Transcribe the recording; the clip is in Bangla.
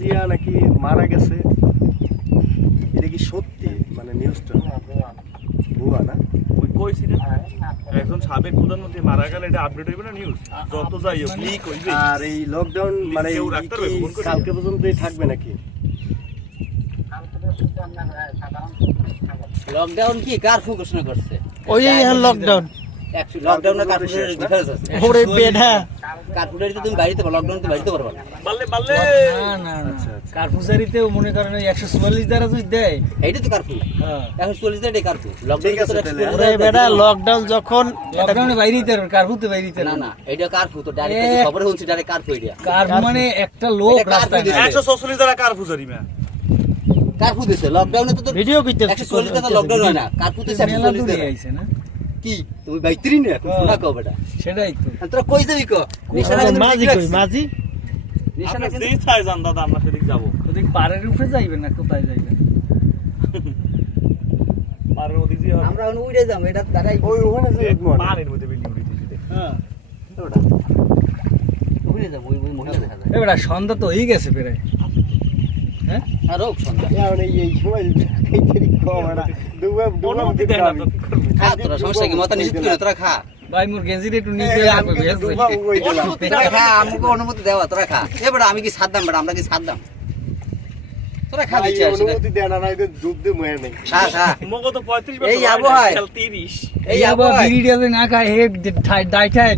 জিয়া নাকি মারা গেছে, এটা কি সত্যি? মানে নিউজটা ভুয়া না? ওই কইছিলেন একজন সাবেক প্রধানমন্ত্রী মারা গেলে এটা আপডেট হইবে না নিউজ, যত যাই হোক লিক হইবে। আর এই লকডাউন মানে কেউ রাখতে পারবে, ফোন করে কালকে পর্যন্তই থাকবে নাকি? লকডাউন কি কারফিউ ঘোষণা করছে? ওই লকডাউন লকডাউনের কারফিউর ডিফারেন্স আছে। ওরে বেডা কারফিউটা যদি তুমি বাড়িতে লকডাউন তো বাড়িতে পারবে না। বাল্লে বাল্লে না না না কার্পুজারিতেও মনে করেন 144 দ্বারা যদি দেয় এইটা তো কারফিউ। হ্যাঁ এখন 40 দিনের কারফিউ। লকডাউন ঠিক আছে তাহলে। ওরে বেডা লকডাউন যখন লকডাউনে বাইরেই তের কার্পুতে বাইরেই তের না না এটা কারফিউ তো ডাইরেক্ট খবরে হচ্ছে ডাইরেক্ট কারফিউ এটা। কার্পু মানে একটা লোক এটা রাস্তায় কার্পু নাই। 144 দ্বারা কার ফুজারি মা কারফিউ দিছে লকডাউনে তো ভিডিও কইতে 140 টাকা লকডাউন হয় না। কারফিউ তো 140 দূরে টাকা। আইছে না কি তুমি বাইত্রি না শোনা কও বেটা। সেটাই তো তোরা কই যাবি কো? নিশানা কিন্তু মাঝি ঠিক কই রাখছি। মাঝি নিশানা আমরা কিন্তু যেই চাই জান দাদা আমরা সেদিক যাব। ওদিক পাড়ের উপরে যাইবে না কোথায় যাইবে আর ওদিক দিয়ে হবে। আমরা উড়ে যাবো এটা দাঁড়াই ওই ওখানে যে পানির মধ্যে বিল্ডিং উড়িতেছে। হ্যাঁ ওটা উড়ে যাবো ওই মহিলা দেখা যায়। এবারে সন্ধ্যা তো হয়ে গেছে প্রায় হ্যাঁ আর রোগ সন্ধ্যা এই সময় খাইতে কম না দুবা অনুমতি দেয় না তো কি করবে? খা তোরা সমস্যা কি মাথা নিচে তুলে তোরা খা ভাই মোর গেঞ্জিটা একটু নিতে লাগবে দুবা ওই দিলাম। তোরা খা আমাকে অনুমতি দেওয়া তোরা খা এবার আমি কি সাত দাম বেটা আমরা কি সাত দাম তোরা খা দিচ্ছি অনুমতি দেয় না, নাই তো ডুব দিয়ে মরে নেই। খা খা মগো তো 35 বছর এই আবহাওয়ায়। 30 এই এই আবার আবহাওয়ায় বিড়ি না খায় হে ডাইটায়